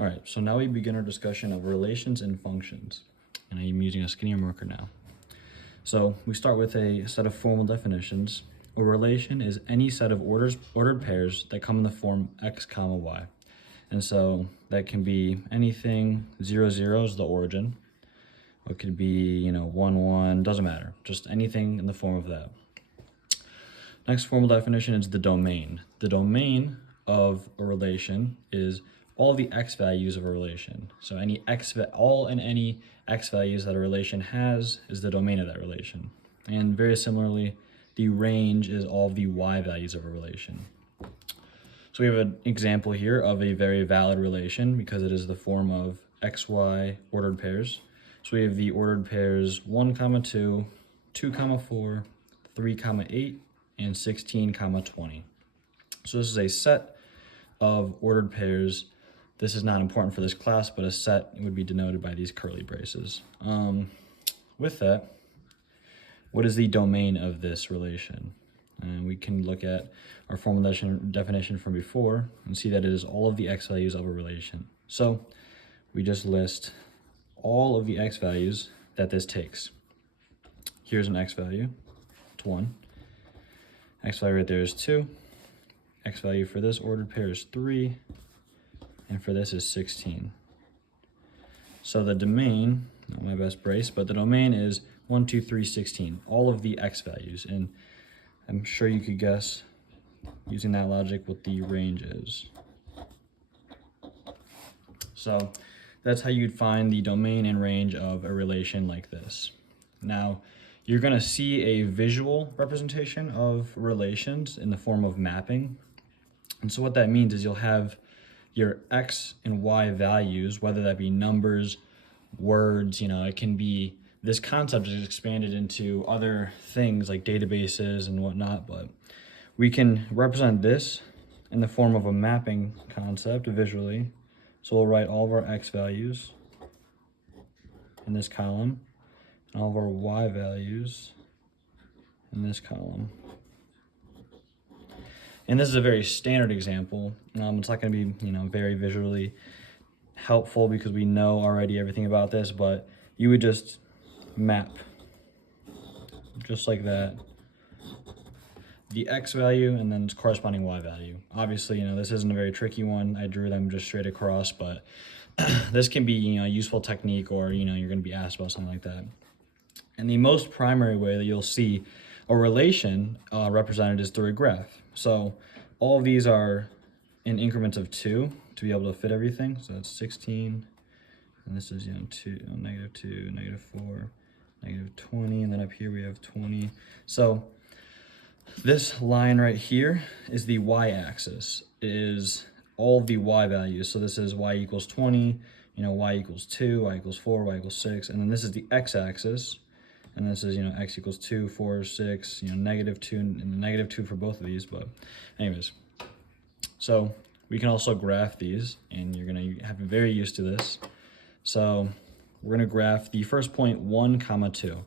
All right, so now we begin our discussion of relations and functions. And I'm using a skinnier marker now. So we start with a set of formal definitions. A relation is any set of ordered pairs that come in the form x comma y. And so that can be anything. 0, 0 is the origin. It could be, 1, 1, doesn't matter. Just anything in the form of that. Next formal definition is the domain. The domain of a relation is all the x values of a relation. So all and any x values that a relation has is the domain of that relation. And very similarly, the range is all of the y values of a relation. So we have an example here of a very valid relation because it is the form of xy ordered pairs. So we have the ordered pairs 1, 2, 2, 4, 3, 8, and 16, 20. So this is a set of ordered pairs. This is not important for this class, but a set would be denoted by these curly braces. With that, what is the domain of this relation? And we can look at our formal definition from before and see that it is all of the x values of a relation. So we just list all of the x values that this takes. Here's an x value, it's 1. X value right there is 2. X value for this ordered pair is 3. And for this is 16. So the domain, not my best brace, but the domain is 1, 2, 3, 16. All of the x values. And I'm sure you could guess, using that logic, what the range is. So that's how you'd find the domain and range of a relation like this. Now, you're going to see a visual representation of relations in the form of mapping. And so what that means is you'll have your x and y values, whether that be numbers, words, it can be, this concept is expanded into other things like databases and whatnot, but we can represent this in the form of a mapping concept visually. So we'll write all of our x values in this column and all of our y values in this column. And this is a very standard example. It's not going to be, very visually helpful because we know already everything about this, but you would just map, just like that, the x value and then its corresponding y value. Obviously, this isn't a very tricky one. I drew them just straight across, but this can be, a useful technique, or, you're going to be asked about something like that. And the most primary way that you'll see a relation represented is through a graph. So all of these are in increments of 2 to be able to fit everything. So that's 16, and this is, -2, -4, -20, and then up here we have 20. So this line right here is the y-axis, is all the y values. So this is y equals 20, y equals 2, y equals 4, y equals 6, and then this is the x-axis. And this is, x equals 2, 4, 6, -2, and -2 for both of these. But anyways, so we can also graph these, and you're going to have to be very used to this. So we're going to graph the first point 1, 2.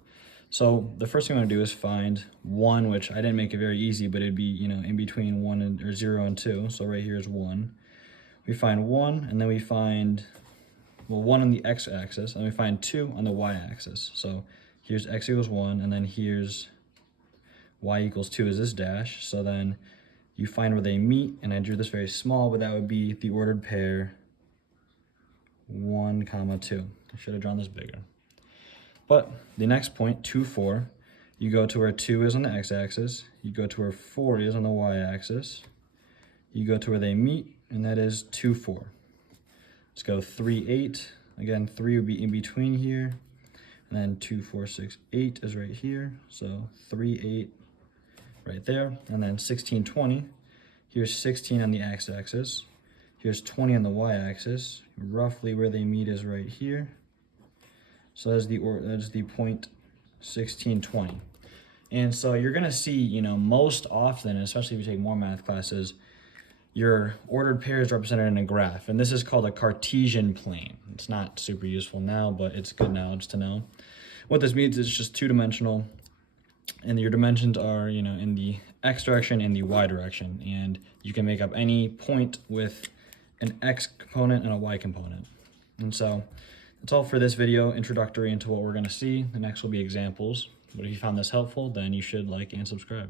So the first thing I'm going to do is find 1, which I didn't make it very easy, but it'd be, in between 1 or 0 and 2. So right here is 1. We find 1, and then we find, 1 on the x-axis, and we find 2 on the y-axis. So here's x equals 1, and then here's y equals 2 is this dash. So then you find where they meet, and I drew this very small, but that would be the ordered pair 1, 2. I should have drawn this bigger. But the next point, 2, 4, you go to where 2 is on the x-axis, you go to where 4 is on the y-axis, you go to where they meet, and that is 2, 4. Let's go 3, 8. Again, 3 would be in between here. And then 2, 4, 6, 8 is right here. So 3, 8 right there. And then 16, 20. Here's 16 on the x-axis. Here's 20 on the y-axis. Roughly where they meet is right here. So that's the point 16, 20. And so you're going to see, most often, especially if you take more math classes, your ordered pair is represented in a graph, and this is called a Cartesian plane. It's not super useful now, but it's good knowledge to know. What this means is just two-dimensional, and your dimensions are, in the x direction and the y direction, and you can make up any point with an x component and a y component. And so that's all for this video, introductory into what we're going to see. The next will be examples. But if you found this helpful, then you should like and subscribe.